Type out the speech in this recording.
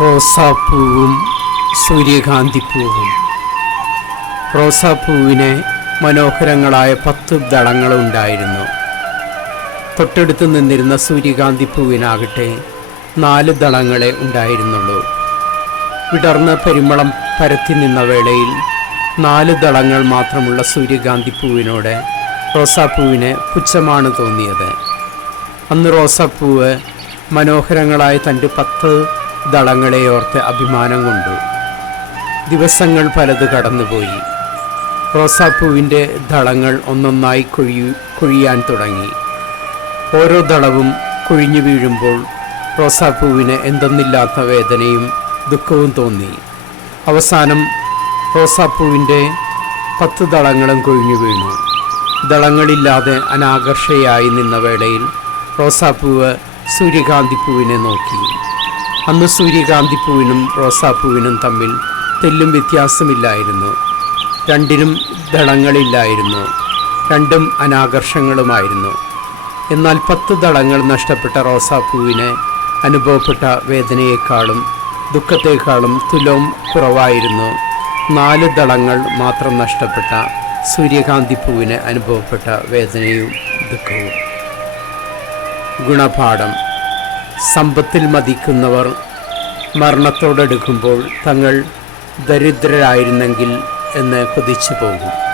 റോസാപ്പൂവും സൂര്യകാന്തിപ്പൂവും. റോസാപ്പൂവിന് മനോഹരങ്ങളായ പത്ത് ദളങ്ങളുണ്ടായിരുന്നു. തൊട്ടടുത്ത് നിന്നിരുന്ന സൂര്യകാന്തിപ്പൂവിനാകട്ടെ നാല് ദളങ്ങളെ ഉണ്ടായിരുന്നുള്ളൂ. വിടർന്ന പരിമളം പരത്തി നിന്ന വേളയിൽ നാല് ദളങ്ങൾ മാത്രമുള്ള സൂര്യകാന്തിപ്പൂവിനോട് റോസാപ്പൂവിന് പുച്ഛമാണ് തോന്നിയത്. അന്ന് റോസാപ്പൂവ് മനോഹരങ്ങളായ തന്റെ പത്ത് ദളങ്ങളെ ഓർത്ത് അഭിമാനം കൊണ്ടു. ദിവസങ്ങൾ പലത് കടന്നുപോയി. റോസാപ്പൂവിന്റെ ദളങ്ങൾ ഒന്നൊന്നായി കൊഴിയു കൊഴിയാൻ തുടങ്ങി. ഓരോ ദളവും കൊഴിഞ്ഞു വീഴുമ്പോൾ റോസാപ്പൂവിന് എന്തെന്നില്ലാത്ത വേദനയും ദുഃഖവും തോന്നി. അവസാനം റോസാപ്പൂവിന്റെ പത്ത് ദളങ്ങളും കൊഴിഞ്ഞു വീണു. ദളങ്ങളില്ലാതെ അനാകർഷയായി നിന്ന വേളയിൽ റോസാപ്പൂവ് സൂര്യകാന്തിപ്പൂവിനെ നോക്കി. അന്ന് സൂര്യകാന്തിപ്പൂവിനും റോസാപ്പൂവിനും തമ്മിൽ തെല്ലും വ്യത്യാസമില്ലായിരുന്നു. രണ്ടിനും ദളങ്ങളില്ലായിരുന്നു. രണ്ടും അനാകർഷങ്ങളുമായിരുന്നു. എന്നാൽ പത്ത് ദളങ്ങൾ നഷ്ടപ്പെട്ട റോസാപ്പൂവിന് അനുഭവപ്പെട്ട വേദനയേക്കാളും ദുഃഖത്തേക്കാളും തുലവും കുറവായിരുന്നു. നാല് ദളങ്ങൾ മാത്രം നഷ്ടപ്പെട്ട സൂര്യകാന്തിപ്പൂവിന് അനുഭവപ്പെട്ട വേദനയും ദുഃഖവും. ഗുണപാഠം. സമ്പത്തിൽ മതിക്കുന്നവർ മരണത്തോടെടുക്കുമ്പോൾ തങ്ങൾ ദരിദ്രരായിരുന്നെങ്കിൽ എന്ന് കൊതിച്ചു പോകും